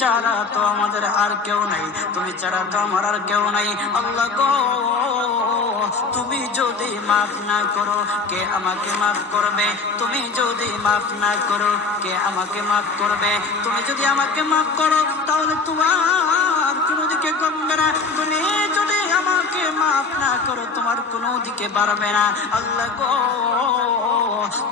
ছাড়া তো আমাদের আর কেউ নাই, তুমি ছাড়া তো আমার আর কেউ নাই। আল্লাহ গো, তুমি যদি মাফ না করো কে আমাকে মাফ করবে? তুমি যদি মাফ না করো কে আমাকে মাফ করবে? তুমি যদি আমাকে মাফ করো তাহলে তোমার কোনো দিকে কমবে না, তুমি যদি আমাকে মাফ না করো তোমার কোনো দিকে বাড়বে না। আল্লাহ গো,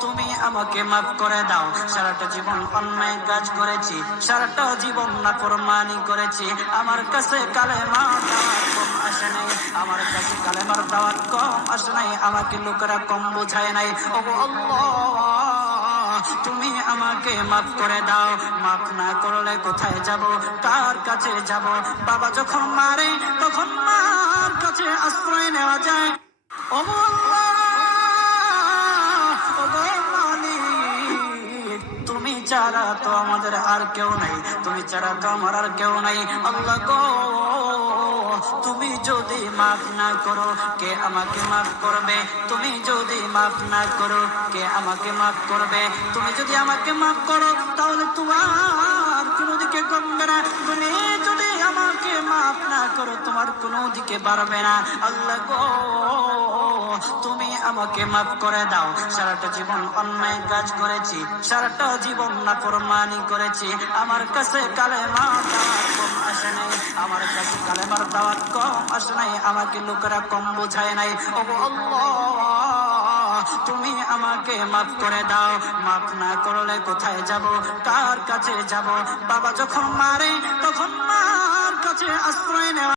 তুমি আমাকে মাফ করে দাও। সারাটা জীবন অন্যায় কাজ করেছি, সারাটা জীবন নাফরমানি করেছি, আমার কাছে কালেমা দাওয়াত কম আসে নাই, আমার কাছে কালেমার দাওয়াত কম আসে নাই, আমাকে লোকেরা কম বোঝায় নাই। ওগো আল্লাহ, তুমি আমাকে মাফ করে দাও। মাফ না করলে কোথায় যাব, কার কাছে যাব? বাবা যখন মারে তখন মার কাছে আশ্রয় নেওয়া যায়। ওগো আল্লাহ, ওগো মালিক, তুমি ছাড়া তো আমাদের আর কেউ নাই, তুমি ছাড়া তো আমার আর কেউ নাই। আল্লাহ গো, তুমি যদি মাফ না করো কে আমাকে মাফ করবে? তুমি যদি মাফ না করো কে আমাকে মাফ করবে? তুমি যদি আমাকে মাফ করো তাহলে তোমার কোনো দিকে কমবে না, তুমি যদি আমাকে মাফ না করো তোমার কোনো দিকে বাড়বে না। আল্লাহ গো, তুমি আমাকে মাফ করে দাও। সারাটা জীবন অন্যায় কাজ করেছি, সারাটা জীবন নাফরমানি করেছি, আমার কাছে কালেমা দাওয়াত কম আসে নাই, আমার কাছে কালেমার দাওয়াত কম আসে নাই, আমাকে লোকেরা কম বোঝায় নাই। ওগো আল্লাহ, তুমি আমাকে মাফ করে দাও। মাফ না করলে কোথায় যাব, কার কাছে যাব? বাবা যখন মারে তখন মার কাছে আশ্রয় নেওয়া